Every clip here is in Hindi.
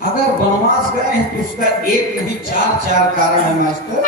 अगर वनवास गए हैं तो उसका एक नहीं चार चार कारण है मास्टर।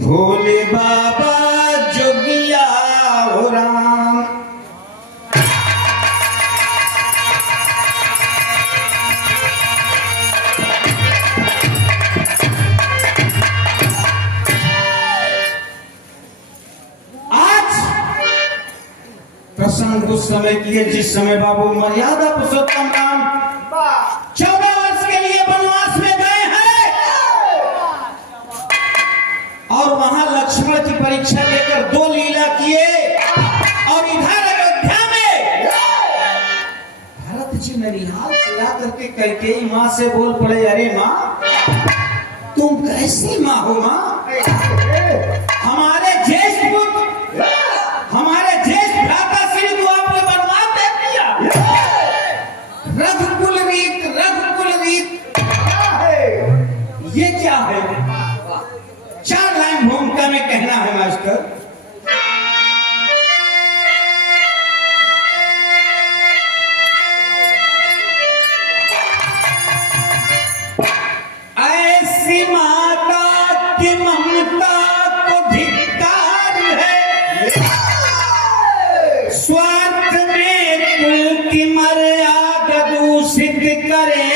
भोले बाबा जोगिया हो राम। आज प्रसंग उस समय की है जिस समय बाबू मर्यादा पुरुषोत्तम राम 14 वर्ष के लिए वनवास में गए हैं और वहां लक्ष्मण की परीक्षा लेकर 2 लीला किए और इधर अयोध्या में भरत जी ननिहाल से आकर के कैकेयी मां से बोल पड़े, अरे मां तुम कैसी मां हो मां? हमारे ज्येष्ठ पुत्र हमारे ज्येष्ठ भ्राता श्री को आपने वनवास दे दिया। रघुकुल रीत ये क्या है? 4 लाइन भूमिका में कहना है मास्टर। ऐसी माता की ममता को धिक्कार है, स्वार्थ में कुल की मर्यादा दूषित करे।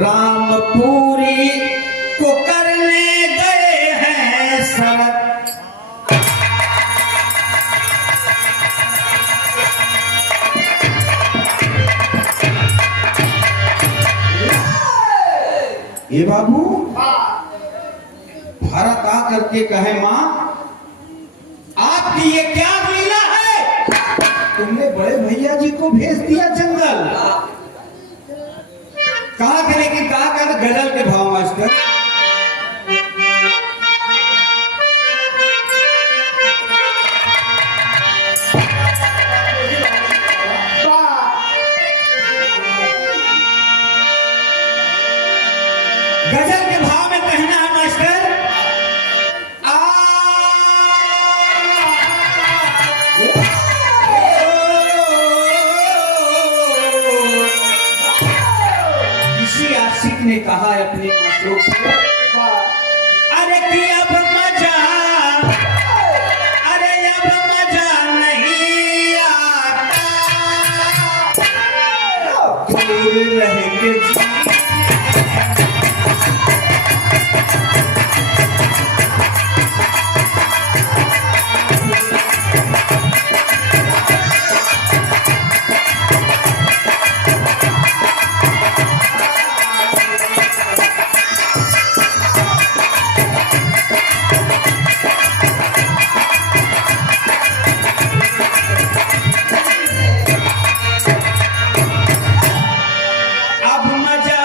रामपुरी को करने गए हैं शरत। ये बाबू भरत आकर के कहे, मां आपकी ये क्या लीला है? तुमने बड़े भैया जी को भेज दिया जंगल। कहा करे कि कहा कर गजल के भाव मास्टर। गजल के भाव में कहना है मास्टर, ने कहा है अपने मासूम से, अरे कि अब मजा नहीं आता, दूर रह के अब मजा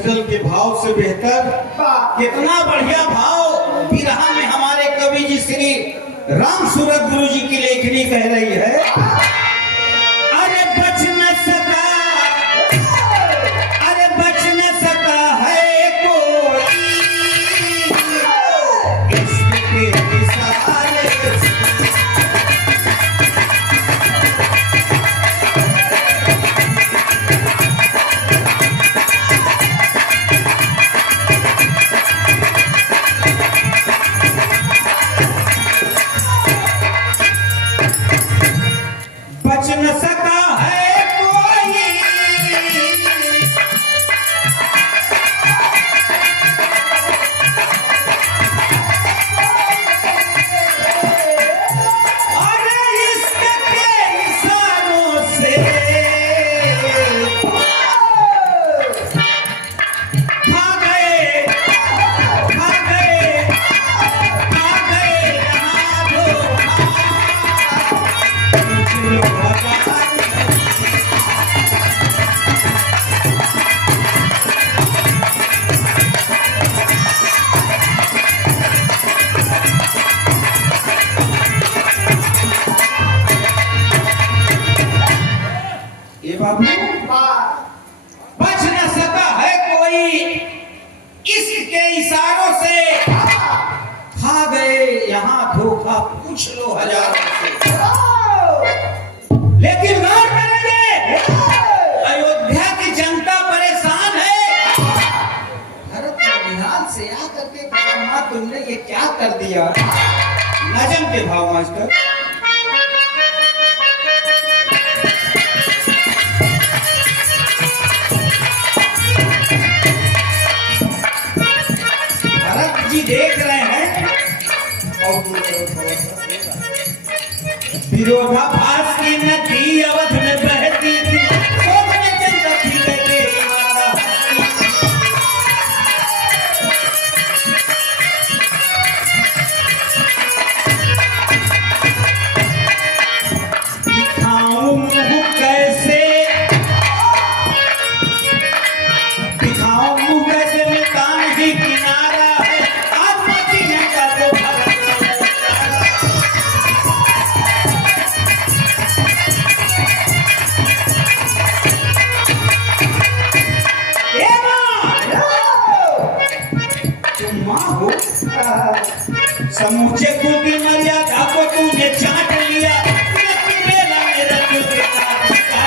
गजल के भाव से बेहतर कितना बढ़िया भाव बिरहा में हमारे कवि जी श्री राम सूरत गुरु जी की लेखनी कह रही है। अरे बच न सका, अरे बच न सका है कोई इसके इशारे से। बच न सका है कोई अरे इसके इशारों से खा गए, खा गए, खा गए यहाँ धोखा। ये बाबू बच न सका है कोई इसके इशारों से, खा गए यहाँ धोखा पूछ लो हजारों से। लेकिन गौर करेंगे अयोध्या की जनता परेशान है। भरत ने निहाल से आकर के कहा, मां तुमने ये क्या कर दिया। नजम के भाव मास्टर। भरत जी देख रहे हैं विरोधाभास की नदी अवध में बहती थी, शोक में चंदा थी लगे माता दिखाऊं मुंह कैसे, दिखाऊं मुंह कैसे मितान ही किनारा है आत्मा की नका को भरत समूचे कुल की मर्यादा को तूने चाट लिया, मेरा मेरा दिल के काट लिया।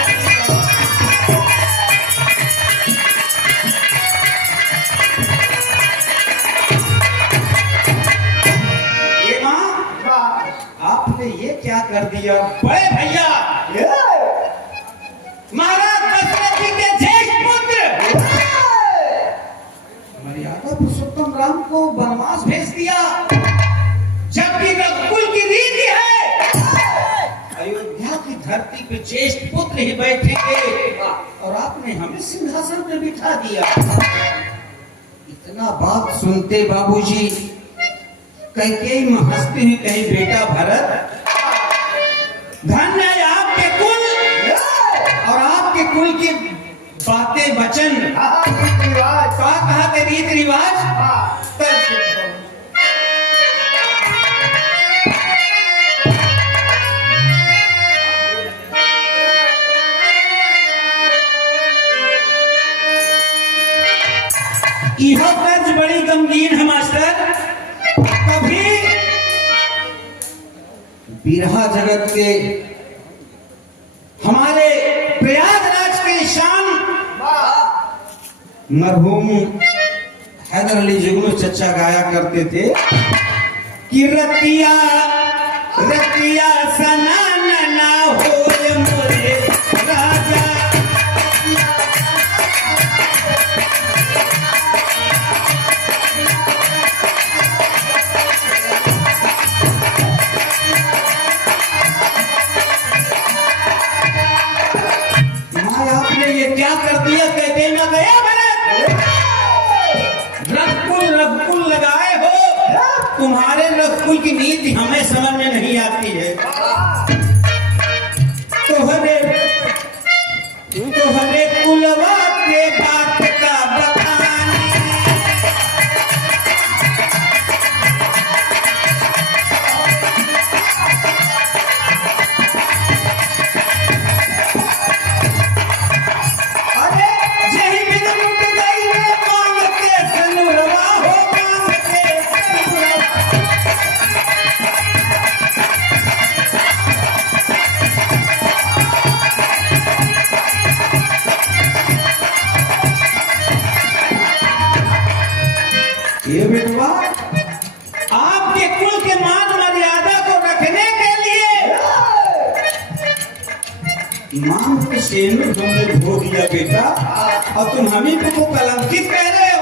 ये मां आपने ये क्या कर दिया। बड़े भैया महाराज दशरथ जी के ज्येष्ठ पुत्र मर्यादा पुरुषोत्तम राम को वनवास भेज दिया, जबकि रघुकुल की रीति है अयोध्या की धरती पे ज्येष्ठ पुत्र ही बैठेंगे और आपने हमें सिंहासन पे बिठा दिया। इतना बात सुनते बाबूजी कैकेयी में हंसते ही कहीं, बेटा भरत धन्य है आपके कुल और आपके कुल की बातें वचन। कहा थे रीत रिवाज यह तर्ज बड़ी गमगीन है मास्टर। कभी बिरहा जगत के हमारे प्रयागराज के शान मरहूम हैदर अली जुगनू चचा गाया करते थे कि रतिया रतिया सनान ना हो मोरे राजा। आपने ये क्या कर दिया, कहते ना गया भरत रघुकुल रघुकुल लगाए हो, तुम्हारे रघुकुल की नीति हमें समझ में नहीं आती है। तोहरे कुलवा के बात का बता मांग के सेनुर तुमने धो दिया बेटा, और तुम हमें को कलंकित कह रहे हो।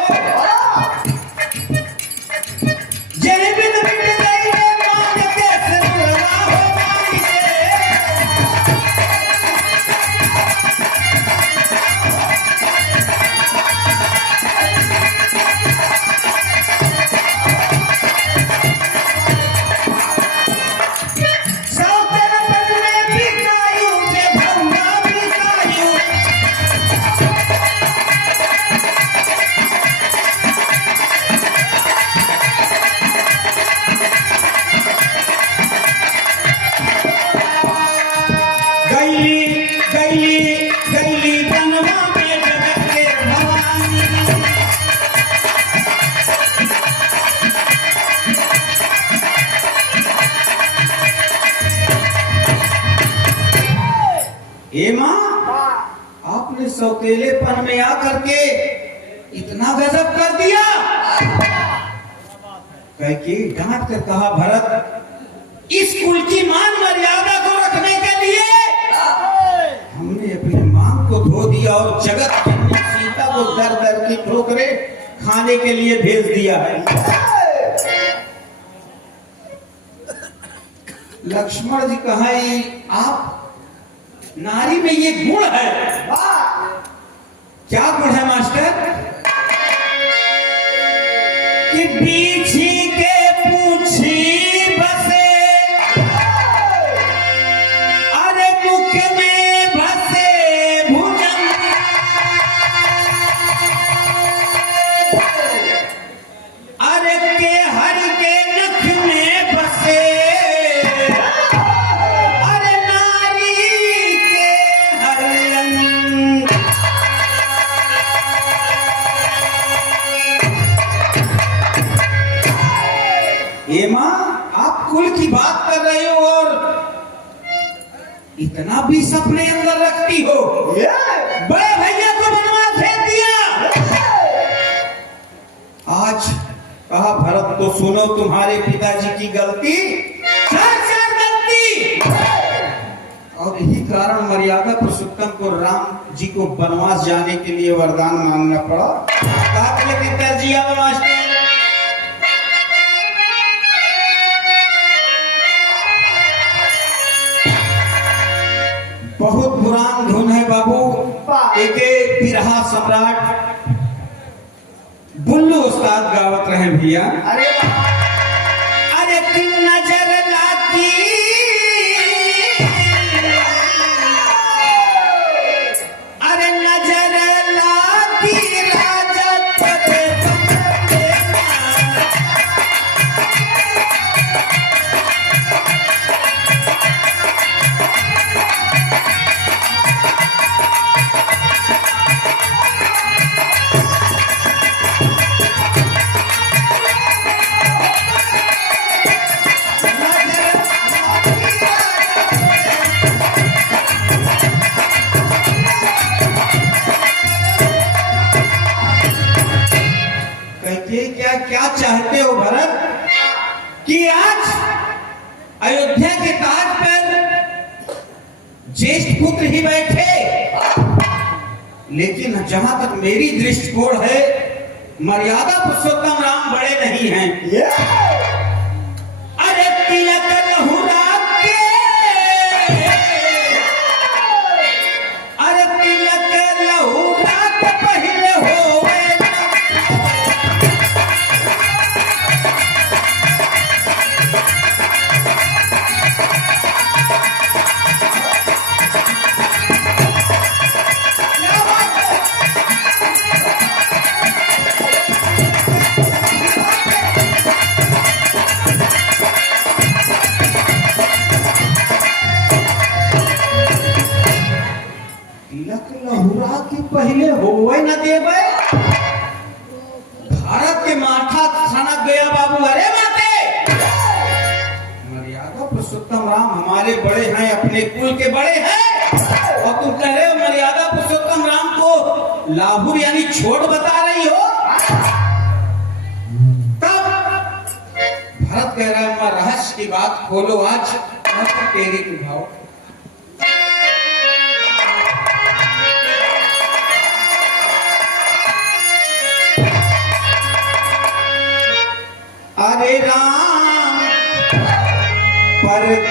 हे माँ, आपने सौतेलेपन में आकर के इतना गजब कर दिया। कह के डांट कर कहा, भरत, इस कुल की मान मर्यादा को रखने के लिए हमने अपनी मांग को धो दिया और जगत जननी सीता को दर दर की ठोकरे खाने के लिए भेज दिया है। लक्ष्मण जी कहे, आप नारी में ये गुण है। क्या गुण है मास्टर? कि पीछी के पूछी बसे, अरे मुख में बसे भुजंग, अरे के हर के नख में बसे, ये माँ, आप कुल की बात कर रहे हो और इतना भी सपने अंदर रखती हो। बड़े भैया को वनवास भेज दिया। आज कहा, भरत तो सुनो, तुम्हारे पिताजी की गलती चार गलती, और यही कारण मर्यादा पुरुषोत्तम को राम जी को वनवास जाने के लिए वरदान मांगना पड़ा। कहा पिताजी अब मास्टर, बहुत पुरान धुन है बाबू। एक बिरहा सम्राट बुल्लू उस्ताद गावत रहे भैया। अरे तीन नजर लागी, अरे नजर लागी राजा तेरे क्या चाहते हो भरत, कि आज अयोध्या के ताज पर ज्येष्ठ पुत्र ही बैठे, लेकिन जहां तक मेरी दृष्टिकोण है, मर्यादा पुरुषोत्तम राम बड़े नहीं हैं। अरे तिलक लहुरा के, अरे तिलक लहुरा के पहले हो पहले होवे न देवे। भारत के माथा सनक गया बाबू। अरे माते, मर्यादा पुरुषोत्तम राम हमारे बड़े हैं, अपने कुल के बड़े हैं, और तुम कह रहे हो मर्यादा पुरुषोत्तम राम को लाहुर यानी छोड़ बता रही हो। तब भरत कह रहा है, रहस्य की बात खोलो आज, तेरी भाव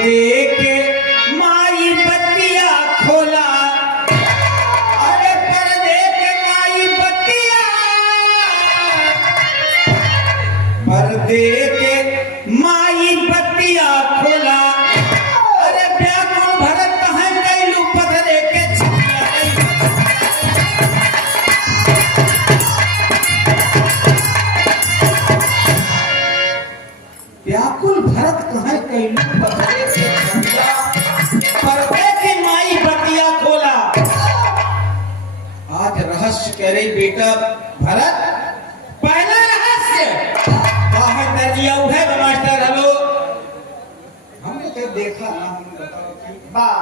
पर्दे के माई बत्तियां खोला, अरे पर्दे के माई बत्तियां, पर्दे के माई बत्तियां खोला, अरे व्याकुल भरत कहाँ गइलू पथरे के छिया। व्याकुल भरत कहाँ गइलू पथरे के छिया, पर्दे के माई बत्तियां खोला। आज रहस्य कह रही बेटा भरत, पहला रहस्य बाहर कर दिया है मास्टर। हेलो, हमने जब देखा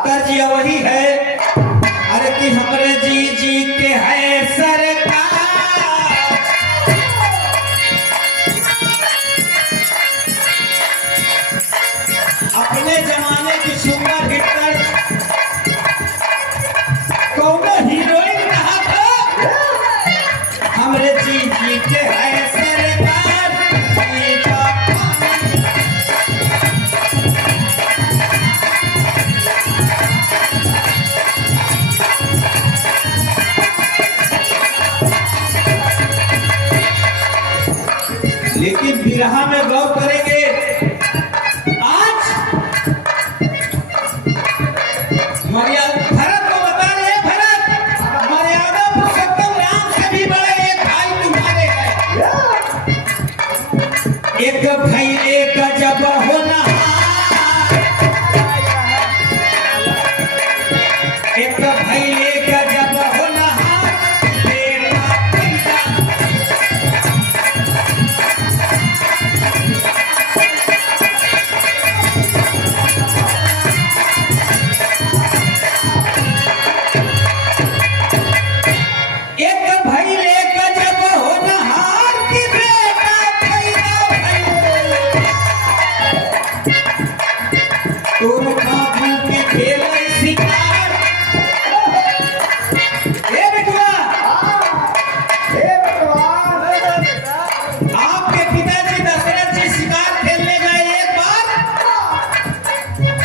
कर दिया वही है, अरे कि हमरे जी जी के है सरकार, अपने जमाने की सुपर हिटर कौन हीरोइन कहा था, हमरे जी जी के है सरकार। लेकिन बिरहा में गौर करेंगे, आज मर्यादा भरत को बता रहे, भरत मर्यादा पुरुषोत्तम राम से भी बड़े एक भाई तुम्हारे हैं। एक भाई एक जब होना, एक भाई एक जब होना,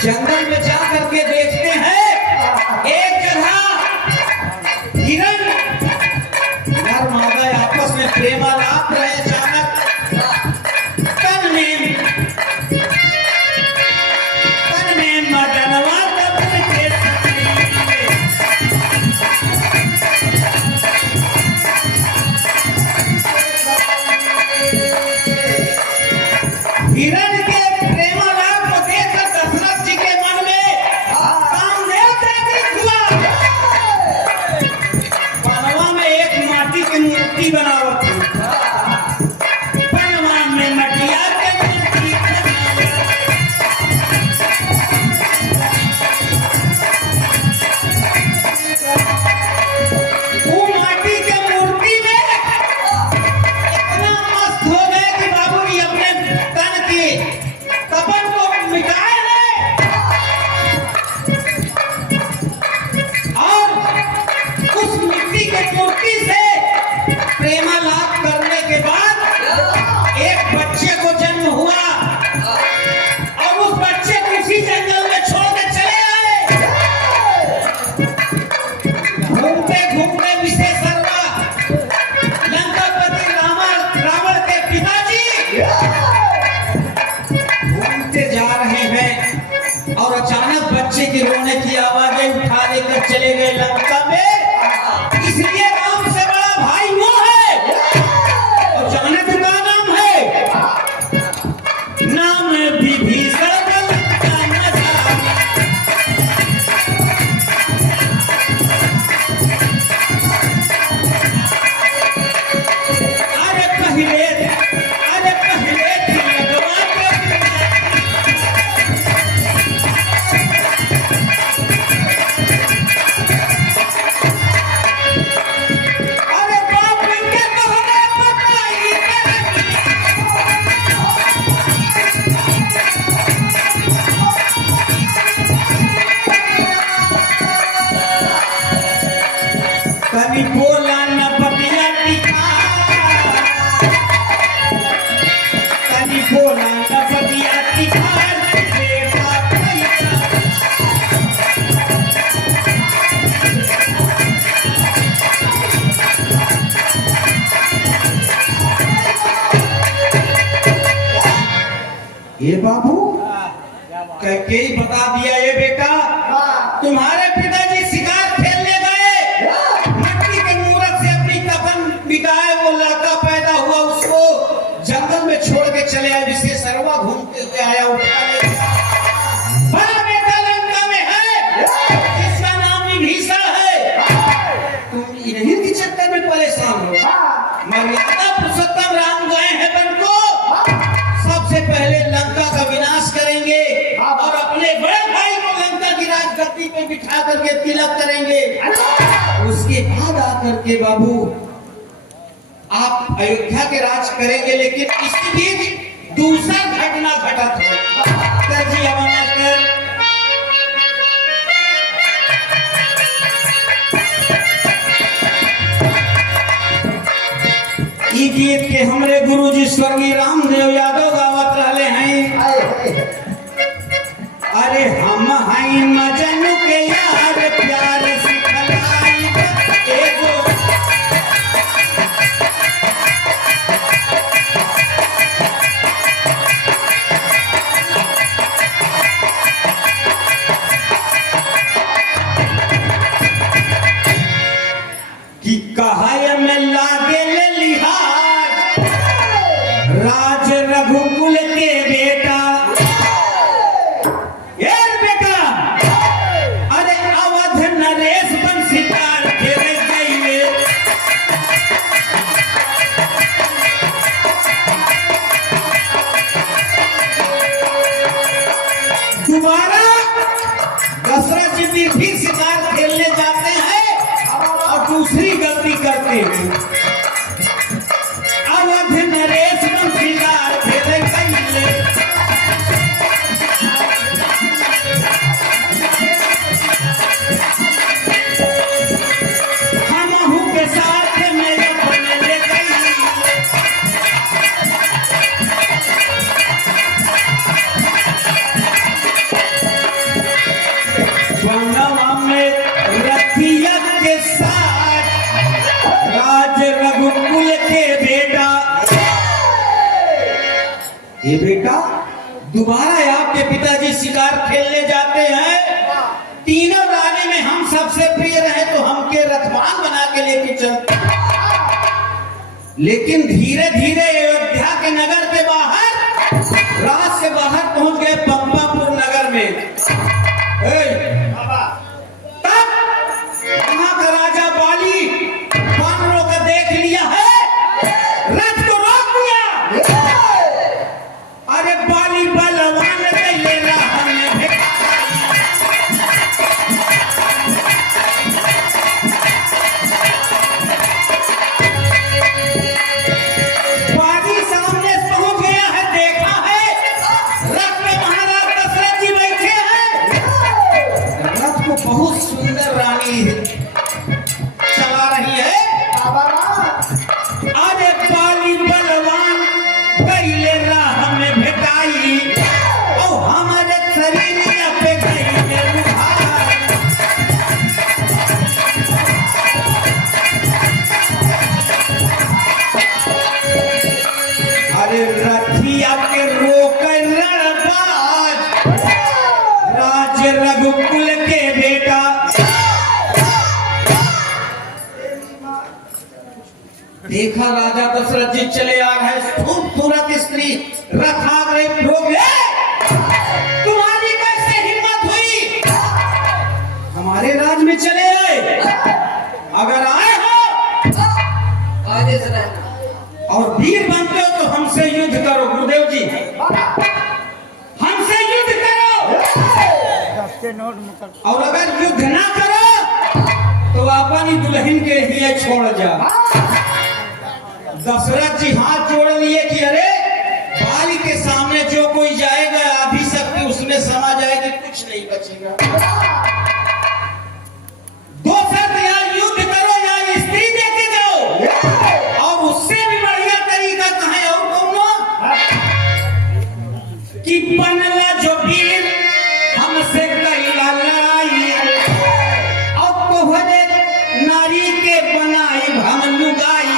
जंगल में जा करके देखते हैं एक जगह हिरण नर मादा आपस में प्रेमालाप रहे। अचानक तन में मदनवा दबन के हिरण के प्रेमालाप को देखकर दशरथ जी के मन में कामदेव जागृत हुआ। पनवा में एक माटी की मूर्ति बनावत थी, पनवा में मटिया के मूर्ति वो माटी के मूर्ति में इतना मस्त हो गए कि बाबूजी अपने तन की तपन को मिटाए और उस मिट्टी के मूर्ति से प्रेमालाप करने के बाद एक बच्चे को जन्म हुआ और उस बच्चे को उसी जंगल में छोड़ के चले आए। घूमते घूमते विश्वेश्वरवा लंकापति रावण के पिताजी घूमते जा रहे हैं और अचानक बच्चे की रोने की आवाजें उठा लेकर चले गए लंका में। इसलिए राम से बड़ा भाई वो है। और जाने का नाम है, नाम विभीषण का नजारा। अरे पहले लगवा के तुम्हारे पिताजी शिकार खेलने गए, मिट्टी के मूरत से अपनी तपन बिताए, वो लड़का पैदा हुआ, उसको जंगल में छोड़ के चले आए, विशेषरवा घूमते हुए आया, उठा ले बड़ा बेटा लंका में है जिसका नाम विभीषण है। तुम इन्हीं के चक्कर में परेशान हो। मर्यादा पुरुषोत्तम राम गए हैं वन को, सबसे पहले लंका का विनाश करेंगे और अपने बड़े भाई को लंका की राजगद्दी पे बिठा करके तिलक करेंगे। उसके बाद आकर के बाबू आप अयोध्या के राज करेंगे। लेकिन इसी बीच दूसरा घटना घटत हो। जी अवनाकर ई गीत के हमरे गुरुजी स्वर्गीय रामदेव यादव गावत रहले हैं। अरे हम हैं मजनू के यार प्यार सिखलाई एगो, कि कहाय में लागे ले लिहाज राज रघुकुल के बेटा, यार बेटा अरे अवध नरेश बन शिकार खेले गए। दोबारा दशरथ जी फिर शिकार खेलने जाते हैं और दूसरी गलती करते हैं। अवध नरेश बन शिकार खेले गए। हमहू के साथ में अपने ले गई। वनवा में रथिया के साथ राज रघुकुल के बेटा। ये बेटा दोबारा आपके पिताजी शिकार खेलने जाते हैं। तीनों रानी में हम सबसे प्रिय रहे तो हमके रथवान बना के लेके चलते। लेकिन धीरे धीरे अयोध्या के नगर के बाहर, रात से बाहर पहुंच गए पंपापुर नगर में। तब वहां का राजा बाली वानरों को देख लिया है, रथ को रोक दिया। अरे बाली बलवान ले राह में भेजा। बाली सामने पहुंच गया है, देखा है रथ में महाराज दशरथ जी बैठे हैं। रथ को बहुत सुंदर रानी चला रही है। अरे बाली बलवान कैले राह में भेटाई और हमारे शरीर पे कैले उधार। अरे रथिया के रोक रणबाज राज रघुकुल के बेटा। देखा राजा दशरथ जी चले आ रहे, खूबसूरत स्त्री रथ आ गई, रोक ले। तुम्हारी कैसे हिम्मत हुई हमारे राज में चले आए? अगर आए हो और वीर बनते हो तो हमसे युद्ध करो। गुरुदेव जी हमसे युद्ध करो, और अगर युद्ध ना करो तो अपनी दुल्हन के लिए छोड़ जा। दशरथ जी हाथ जोड़ लिए कि अरे बाली के सामने जो कोई जाएगा आधी शक्ति उसमें समा जाएगी, कुछ नहीं बचेगा। दो शर्त, या युद्ध करो या स्त्री देके जाओ। और उससे भी बढ़िया तरीका कहा और तुम कि बनला जो वीर हमसे कैला लड़ाई और तोहरे नारी के बनाई हम लुगाई।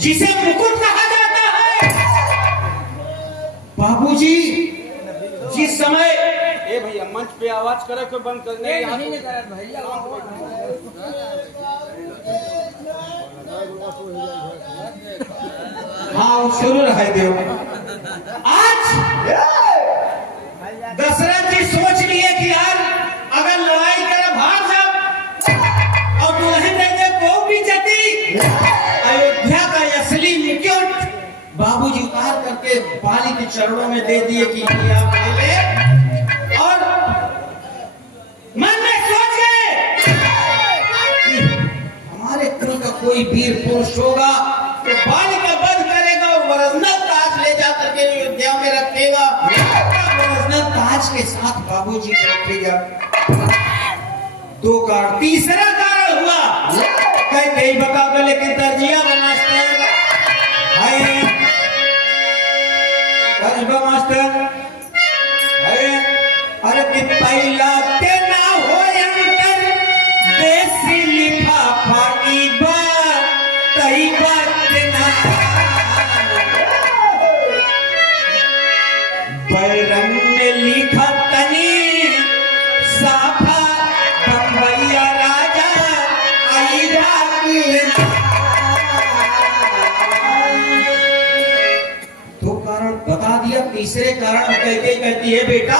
जिसे मुकुट कहा जाता है। बाबूजी जिस समय ए भैया मंच पे आवाज करे कोई बंद करने हाँ शुरू रहे देव। आज दशरथ जी सोच लिए कि यार अगर लड़ाई कर भाग जाओ और दुल्हन दे दे को भी जती, अयोध्या का असली मुकुट बाबूजी उतार करके बाली के चरणों में दे दिए कि ये आप ले ले। और मन में सोच गए कि हमारे कुल का कोई वीर पुरुष होगा तो बाली का वध करेगा और वरजनत ताज ले जा करके अयोध्या में रखेगा। वरजनत ताज के साथ बाबूजी को रखेगा। दो कारण, तीसरा कारण हुआ कहते ही बता लेकिन दर्जिया मास्टर मास्टर अरे पहला के ना हो अंतर देसी लिफाफा की बात तई बात ना बैरन में लिखा तनी साफा बम्बैया राजा आई रात बता दिया। तीसरे कारण कहती है बेटा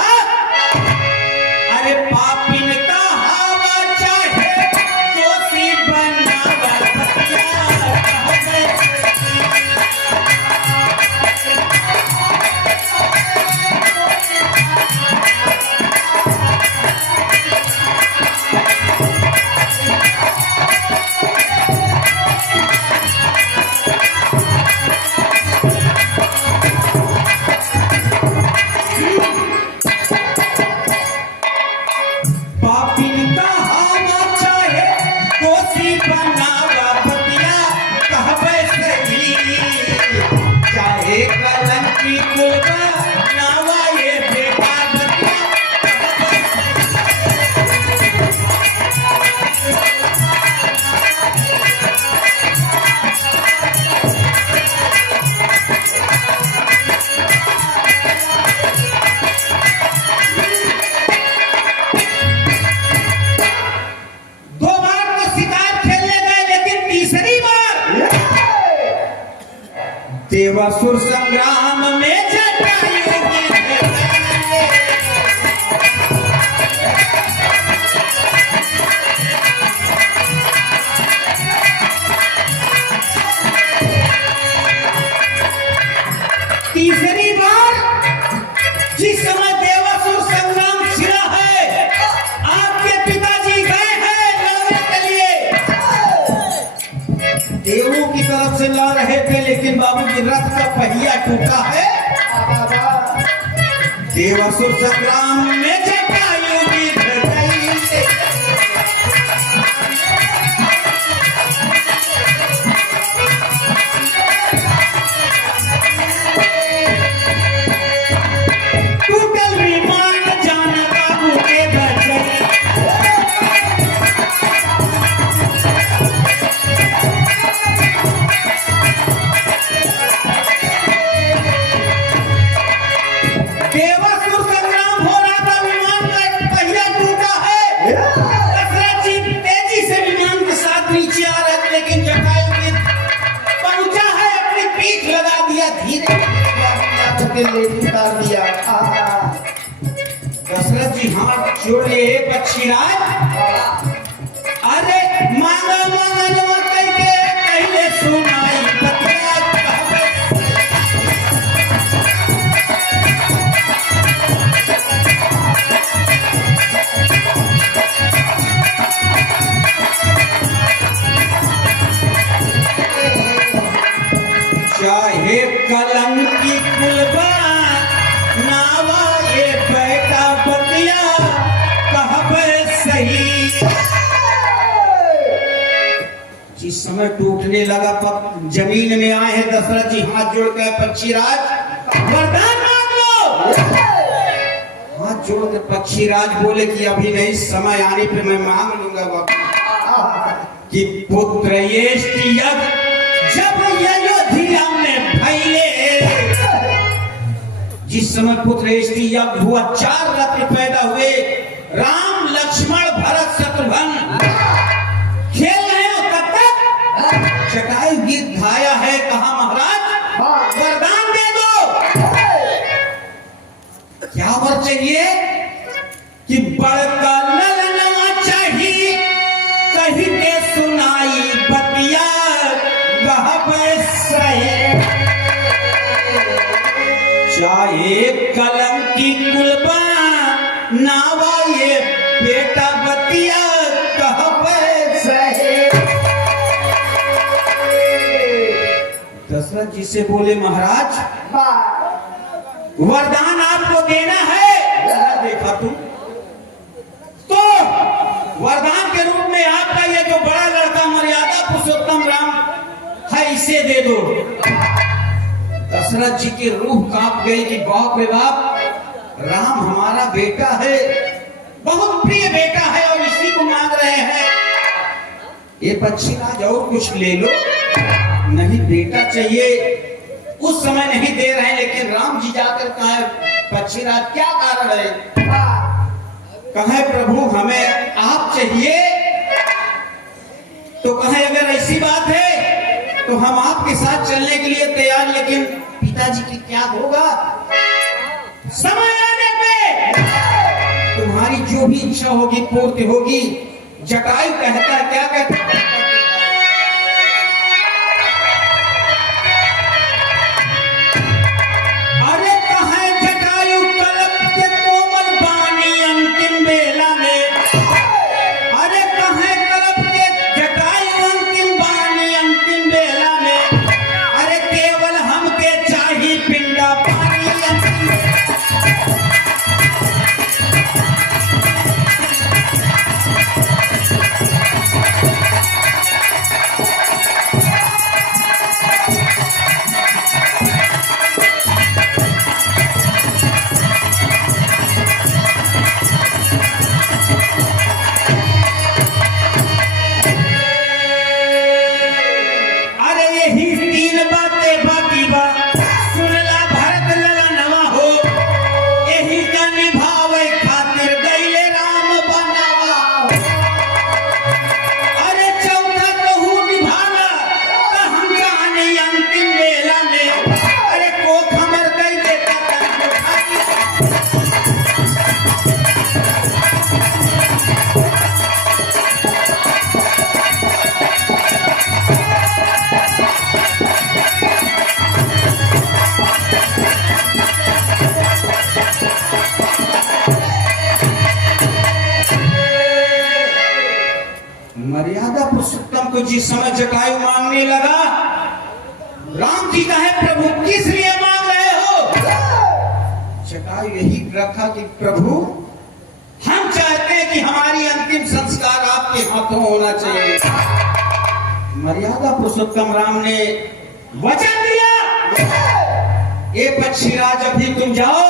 अरे पापिन का हवा चाहे दोषी बनावा देवासुर संग्राम में जटायु तीसरी बार जिस समय देवासुर संग्राम छिड़ा है आपके पिताजी गए हैं लड़ने के लिए। देवों की तरफ से लड़ रहे थे लेकिन बाबूजी रथ का पहिया टूटा है। देवासुर संग्राम में जटायु की टूटल विमान जान बाबू के बचे देवासुर संग्राम हो रहा था, विमान का पहिया टूटा है। दशरथ जी तेजी से विमान के साथ नीचे आ रहे थे लेकिन जटायु की पहुंचा है अपनी पीठ लगा दिया, धीरे धीरे उतार दिया। दशरथ जी हाथ जोड़ लिए पक्षीराज अरे मांगा मांगलवा करके पहले सुनाई बतिया चाहे कलंकी कुलबा नावा ये बेटा बतिया कहबे सही। जिस समय टूटने लगा जमीन में आए हैं दशरथ जी हाथ जोड़ कर पक्षीराज वरदान मांग लो। हाथ जोड़ कर पक्षीराज बोले कि अभी नहीं, समय आने पे मैं मांग लूंगा बाबू। कि पुत्र यज्ञ जब अयोध्या में फैले, जिस समय पुत्र यज्ञ हुआ 4 रत्न पैदा हुए, राम लक्ष्मण भरत शत्रुघ्न खेल रहे हो, तब तक जटायु गीत गाया है, कहा महाराज वरदान दे दो। क्या वर चाहिए कि बड़का ललनवा चाहिए, कही के सुनाई बतिया कहबे सहे, चाहे कलम की कुलबा नावा ये बेटा बतिया कहबे सहे। दशरथ जी से बोले महाराज वरदान आपको देना है। देखा तुम तो वरदान के रूप में आपका ये जो बड़ा लड़का मर्यादा पुरुषोत्तम राम है, इसे दे दो। दशरथ जी की रूह कांप गई कि बाप रे बाप, राम हमारा बेटा है, बहुत प्रिय बेटा है और इसी को मांग रहे हैं। ये पक्षीराज और कुछ ले लो, नहीं बेटा चाहिए। उस समय नहीं दे रहे, लेकिन राम जी जाकर कहे पक्षीराज क्या कारण है? कहे प्रभु हमें आप चाहिए। तो कहे अगर ऐसी बात है तो हम आपके साथ चलने के लिए तैयार, लेकिन पिताजी की क्या होगा? समय आने पे तुम्हारी जो भी इच्छा होगी पूर्ति होगी। जटायु कहता क्या कहता? मर्यादा पुरुषोत्तम को जिस समय जटायु मांगने लगा, राम जी कहे प्रभु किस लिए मांग रहे हो? जटायु यही रखा कि प्रभु हम चाहते हैं कि हमारी अंतिम संस्कार आपके हाथों होना चाहिए। मर्यादा पुरुषोत्तम राम ने वचन दिया, ये पक्षीराज अभी तुम जाओ,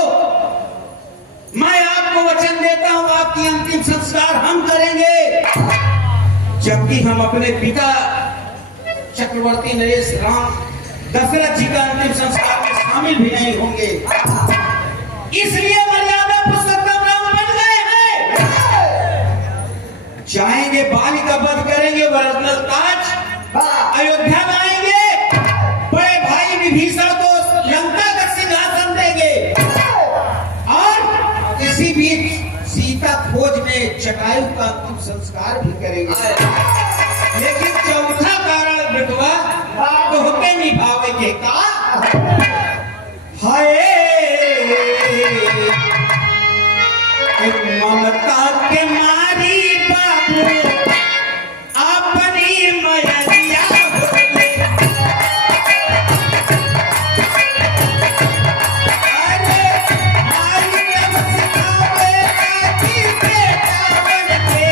मैं आपको वचन देता हूं आपकी अंतिम संस्कार हम करेंगे, जबकि हम अपने पिता चक्रवर्ती नरेश राम दशरथ जी का अंतिम संस्कार में शामिल भी नहीं होंगे। इसलिए मर्यादा पुरुषोत्तम राम बन गए हैं। जाएंगे, बाली का वध करेंगे, वरदल ताज अयोध्या में आएंगे, बड़े भाई विभीषण को लंका का सिंहासन देंगे और इसी बीच सीता खोज में जटायु का अंतिम संस्कार भी करेंगे। लेकिन चौथा कारण बेटवा तो होते निभावे के का हाय ममता के मारी बाबू अपनी मैया बोले, अरे मारी तब सिखावे कि बेटा बन के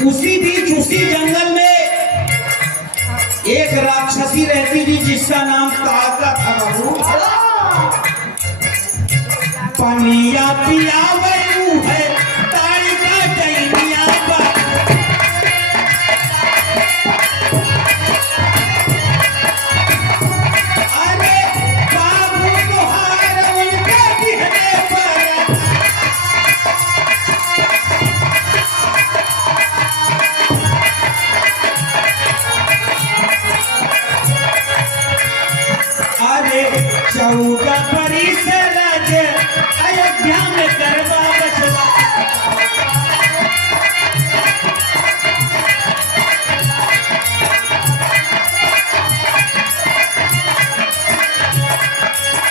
उसी बीच उसी जंगल में एक राक्षसी रहती थी जिसका नाम ताड़का था बाबू। पनिया पिया वही है ताड़का दैनिया पर। अरे बाबू तुहार उनके दिहने पर। अरे 14 बरिस राज अयोध्या में करवा बचवा।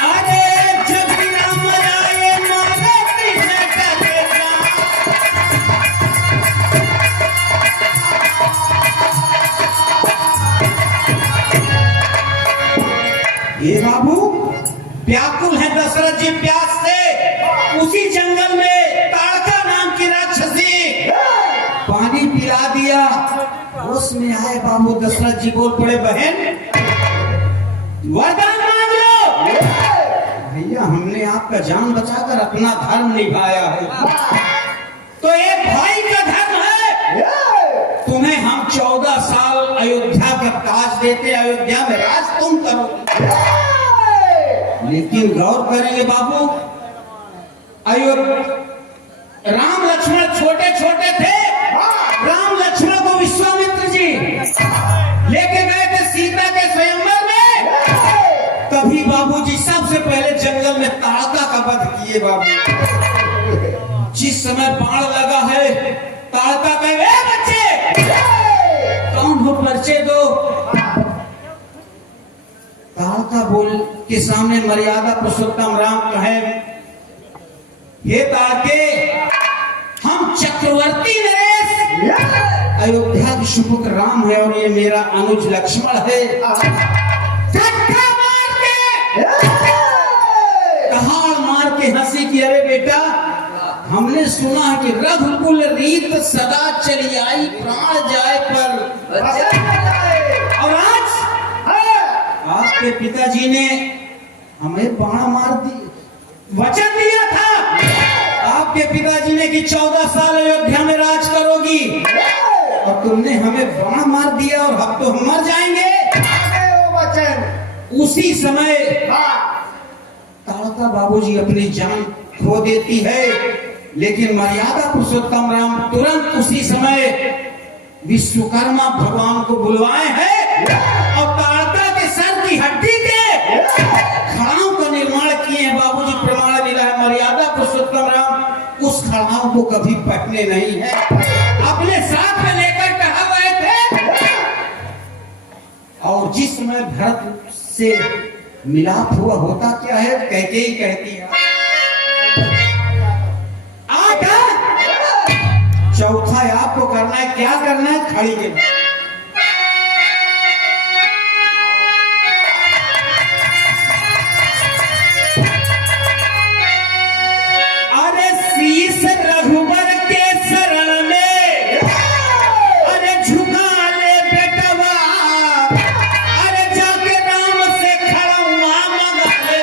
अरे जब राम आए मारे कृष्ण का बेटा। ये बाबू व्याकुल है दशरथ जी प्यास से। उसी जंगल में ताड़का नाम की राक्षसी पानी पिला दिया। होश में आए बाबू दशरथ जी बोल पड़े बहन वरदान मांग लो। भैया हमने आपका जान बचाकर अपना धर्म निभाया है, तो एक भाई का धर्म है। तुम्हें हम 14 साल अयोध्या का ताज देते, अयोध्या में राज तुम करो। लेकिन गौर करेंगे बाबू, राम लक्ष्मण छोटे छोटे थे। राम लक्ष्मण को विश्वामित्र जी लेके गए थे सीता के स्वयंवर में। तभी बाबूजी सबसे पहले जंगल में ताड़का का वध किए बाबू। जिस समय बाण लगा है ताड़का कहे बच्चे कौन हो परिचय दो। ताड़का बोल के सामने मर्यादा पुरुषोत्तम राम कहे हे ताड़के हम चक्रवर्ती नरेश अयोध्या के सुपुत्र राम है और ये मेरा अनुज लक्ष्मण है। धक्का मार के कहाड़ मार के हंसी की अरे बेटा हमने सुना है कि रघुकुल रीत सदा चली आई प्राण जाए पर। और आज आपके पिताजी ने हमें बाण मार दी, वचन दिया था आपके पिताजी ने कि 14 साल अयोध्या में राज करोगी, और तुमने हमें बाण मार दिया और अब तो हम मर जाएंगे। वचन उसी समय ताड़का बाबूजी अपनी जान खो देती है। लेकिन मर्यादा पुरुषोत्तम राम तुरंत उसी समय विश्वकर्मा भगवान को बुलवाए हैं और ताड़का के सर की हड्डी के खड़ाओं का निर्माण किए हैं। बाबूजी प्रमाण मिला है मर्यादा पुरुषोत्तम राम उस खड़ाओं को कभी पटने नहीं है, अपने साथ में लेकर टहल रहे थे। और जिस समय भरत से मिलाप हुआ होता क्या है कहते ही कहती है चौथा आपको करना है, क्या करना है खड़ी के अरे शीश रघुबर के शरण में अरे झुका ले बेटवा, अरे जाके राम से खड़ा हुआ मंगा ले।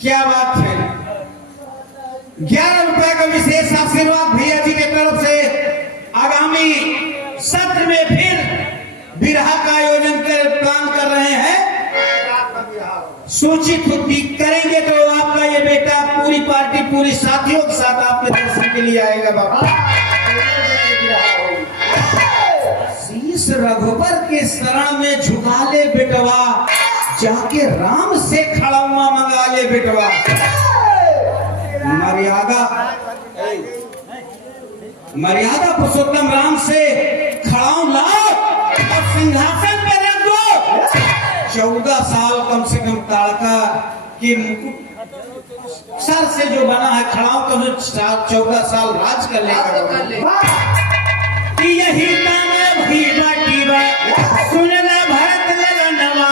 क्या बात है, 11 रुपए का विशेष आशीर्वाद भैया जी की तरफ से। आगामी सत्र में फिर विरह का आयोजन कर प्लान कर रहे हैं, सूचित करेंगे तो आपका ये बेटा पूरी पार्टी पूरी साथियों के साथ आपके दर्शन के लिए आएगा। बाबा शीश रघुबर के शरण में झुका ले बेटवा, जाके राम से खड़ा हुआ मंगा ले बेटवा। मर्यादा मर्यादा पुरुषोत्तम राम से खड़ाऊ लाओ और सिंहासन पे रख दो। 14 साल कम से कम ताड़का के मुकुट सर से जो बना है खड़ाऊ तो 14 साल राज कर लेगा। कि यही काम भी बाटी बा सुनला भरत ललनवा,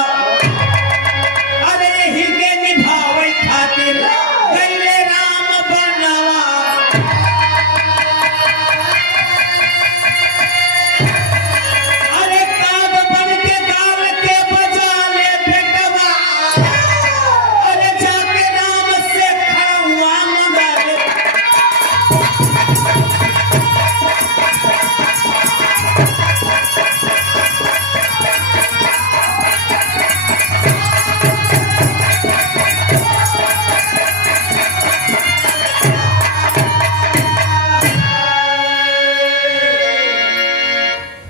अरे यही के निभावे खातिर गईले राम बनवा। अरे काग बन के गाल के बजा ले बेटवा, अरे जाके राम से खड़ुआ मगर।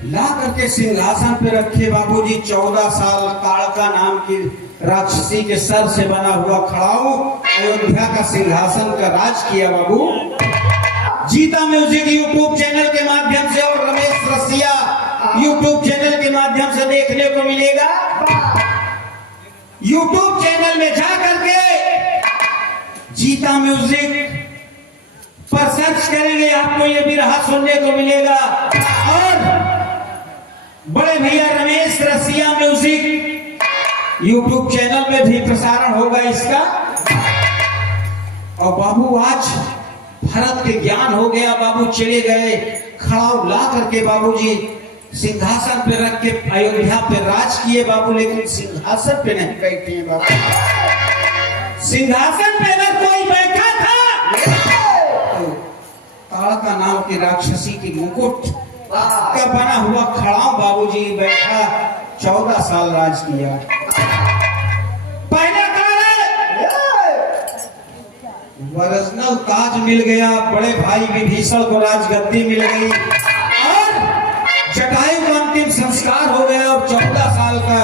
ला करके सिंहासन पे रखे बाबूजी 14 साल ताड़का नाम की राक्षसी के सर से बना हुआ खड़ाऊ अयोध्या का सिंहासन का राज किया बाबू। जीता म्यूजिक यूट्यूब चैनल के माध्यम से और रमेश रसिया यूट्यूब चैनल के माध्यम से देखने को मिलेगा। यूट्यूब चैनल में जा करके जीता म्यूजिक पर सर्च करेंगे, आपको ये भी रहा सुनने को मिलेगा। और बड़े भैया रमेश रसिया म्यूजिक यूट्यूब चैनल में भी प्रसारण होगा इसका। और बाबू आज भरत के ज्ञान हो गया, बाबू चले गए खड़ाऊ ला करके बाबूजी सिंहासन पे रख के अयोध्या पे राज किए बाबू, लेकिन सिंहासन पे नहीं बैठे हैं बाबू। सिंहासन पे अगर कोई बैठा था तो ताड़का नाम की राक्षसी की मुकुट का बना हुआ खड़ाऊ बाबूजी बैठा 14 साल राज किया। पहला ओरिजिनल ताज मिल गया, बड़े भाई विभीषण को राजगद्दी मिल गई और जटायु का अंतिम संस्कार हो गया और 14 साल का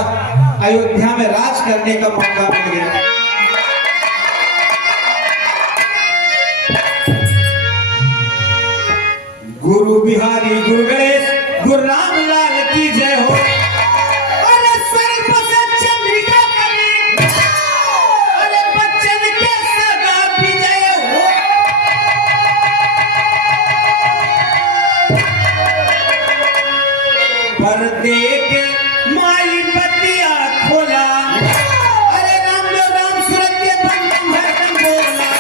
अयोध्या में राज करने का मौका मिल गया। गुरु बिहारी गुरु गणेश गुरु राम लाल की जय हो। अरे स्वर्ग से चंद्रिका कभी, अरे बच्चन के सदा विजय हो। पर्दे के माई बतिया खोला, अरे राम जो राम सूरत के बंधन भरतन बोला।